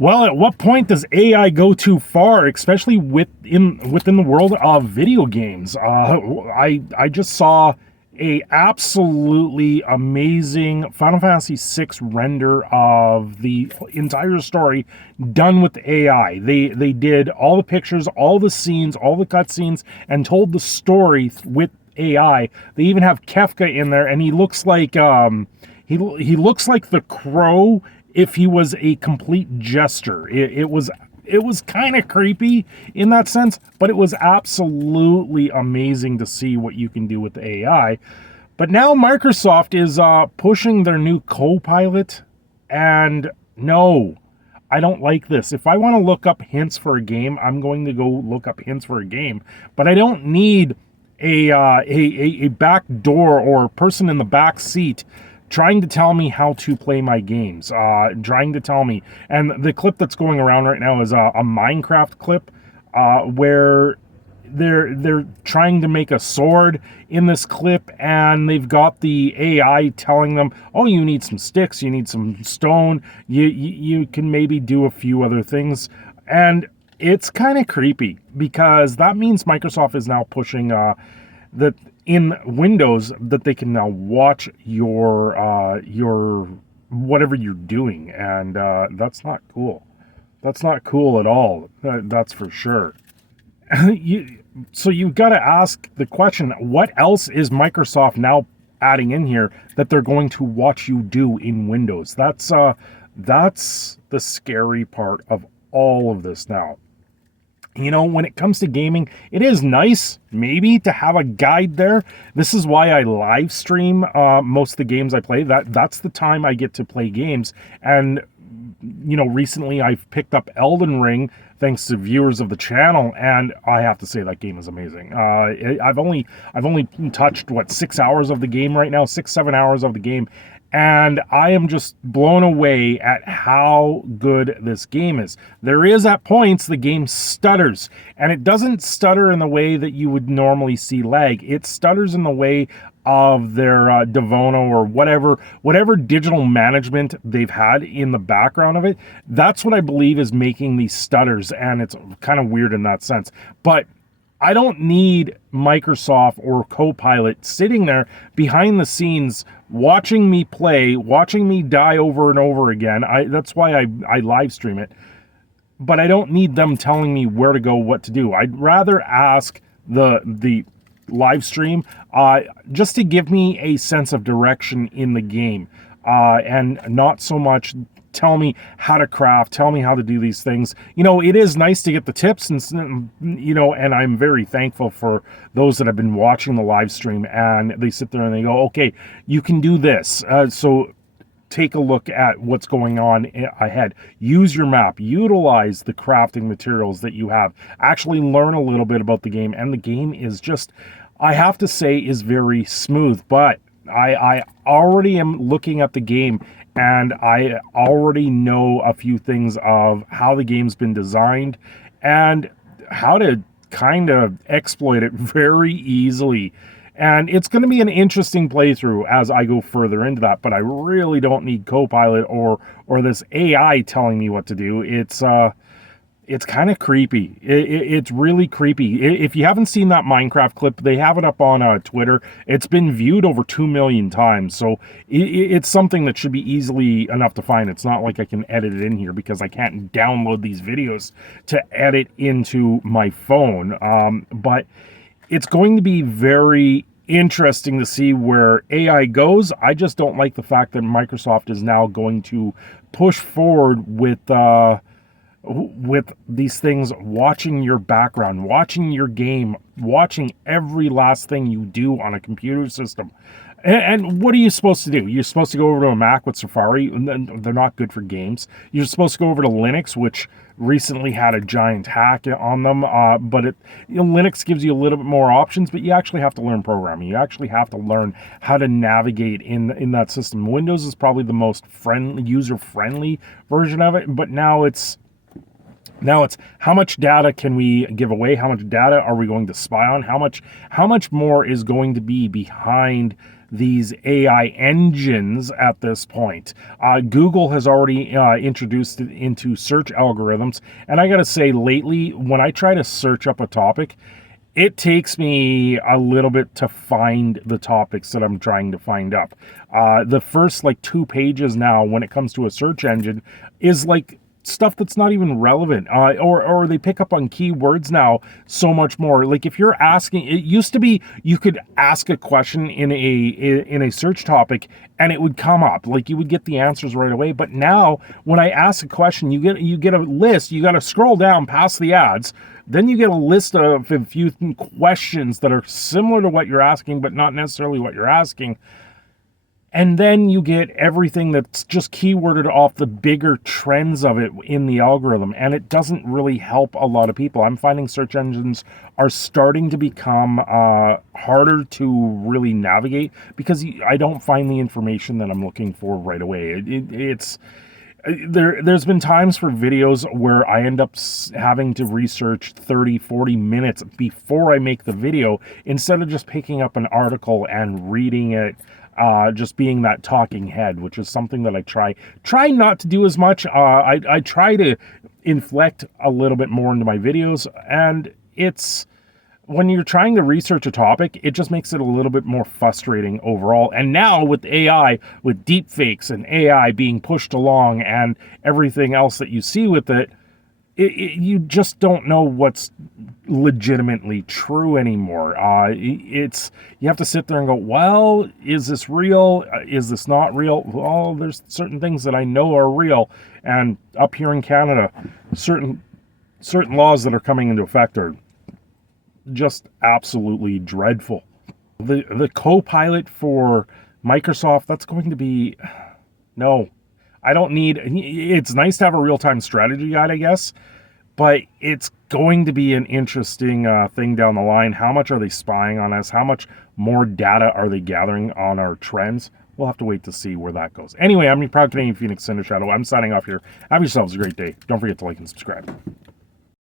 Well, at what point does AI go too far, especially within the world of video games? I just saw a absolutely amazing Final Fantasy VI render of the entire story done with AI. They did all the pictures, all the scenes, all the cutscenes, and told the story with AI. They even have Kefka in there, and he looks like he looks like the Crow if he was a complete jester. It was kind of creepy in that sense, but it was absolutely amazing to see what you can do with the AI. But now Microsoft is pushing their new Copilot, and no, I don't like this. If I want to look up hints for a game, I'm going to go look up hints for a game, but I don't need a back door or person in the back seat trying to tell me how to play my games, trying to tell me. And the clip that's going around right now is a Minecraft clip where they're trying to make a sword in this clip, and they've got the AI telling them, "Oh, you need some sticks, you need some stone, you can maybe do a few other things," and it's kind of creepy because that means Microsoft is now pushing that in Windows that they can now watch your whatever you're doing, and that's not cool. That's not cool at all. That's for sure. So you've got to ask the question: what else is Microsoft now adding in here that they're going to watch you do in Windows? That's the scary part of all of this now. You know, when it comes to gaming, it is nice, maybe, to have a guide there. This is why I live stream most of the games I play. That's the time I get to play games. And, you know, recently I've picked up Elden Ring, thanks to viewers of the channel, and I have to say that game is amazing. I've only touched, 6 hours of the game right now, 6-7 hours of the game, and I am just blown away at how good this game is. There is at points the game stutters, and it doesn't stutter in the way that you would normally see lag. It stutters in the way of their Devono or whatever digital management they've had in the background of it. That's what I believe is making these stutters, and it's kind of weird in that sense. But I don't need Microsoft or Copilot sitting there behind the scenes watching me play, watching me die over and over again. That's why I live stream it. But I don't need them telling me where to go, what to do. I'd rather ask the live stream just to give me a sense of direction in the game, and not so much tell me how to craft, tell me how to do these things. You know, it is nice to get the tips, and you know, and I'm very thankful for those that have been watching the live stream and they sit there and they go, okay, you can do this, so take a look at what's going on ahead. Use your map, utilize the crafting materials that you have, actually learn a little bit about the game. And the game is just, I have to say, is very smooth. But I already am looking at the game, and I already know a few things of how the game's been designed and how to kind of exploit it very easily. And it's going to be an interesting playthrough as I go further into that, but I really don't need Copilot or this AI telling me what to do. It's kind of creepy. It's really creepy. If you haven't seen that Minecraft clip, they have it up on Twitter. It's been viewed over 2 million times, so it's something that should be easily enough to find. It's not like I can edit it in here because I can't download these videos to edit into my phone. But it's going to be very interesting to see where AI goes. I just don't like the fact that Microsoft is now going to push forward with these things, watching your background, watching your game, watching every last thing you do on a computer system. And what are you supposed to do? You're supposed to go over to a Mac with Safari, and they're not good for games. You're supposed to go over to Linux, which recently had a giant hack on them. But Linux gives you a little bit more options, but you actually have to learn programming. You actually have to learn how to navigate in that system. Windows is probably the most user-friendly version of it, but now it's how much data can we give away? How much data are we going to spy on? How much more is going to be behind these AI engines at this point. Google has already introduced it into search algorithms, and I gotta say, lately, when I try to search up a topic, it takes me a little bit to find the topics that I'm trying to find up. The first like 2 pages now, when it comes to a search engine, is like stuff that's not even relevant, or they pick up on keywords now so much more. Like if you're asking, it used to be you could ask a question in a search topic and it would come up, like you would get the answers right away. But now when I ask a question, you get a list. You got to scroll down past the ads, then you get a list of a few questions that are similar to what you're asking but not necessarily what you're asking. And then you get everything that's just keyworded off the bigger trends of it in the algorithm. And it doesn't really help a lot of people. I'm finding search engines are starting to become harder to really navigate because I don't find the information that I'm looking for right away. There's been times for videos where I end up having to research 30-40 minutes before I make the video, instead of just picking up an article and reading it, just being that talking head, which is something that I try not to do as much. I try to inflect a little bit more into my videos, and it's when you're trying to research a topic, it just makes it a little bit more frustrating overall. And now with AI, with deep fakes and AI being pushed along and everything else that you see with it, you just don't know what's legitimately true anymore. You have to sit there and go, well, is this real? Is this not real? Well, there's certain things that I know are real, and up here in Canada, certain laws that are coming into effect are just absolutely dreadful. The Copilot for Microsoft, that's going to be, no, I don't need, it's nice to have a real-time strategy guide, I guess, but it's going to be an interesting thing down the line. How much are they spying on us? How much more data are they gathering on our trends? We'll have to wait to see where that goes. Anyway, I'm your proud Canadian Phoenix Cinder Shadow. I'm signing off here. Have yourselves a great day. Don't forget to like and subscribe.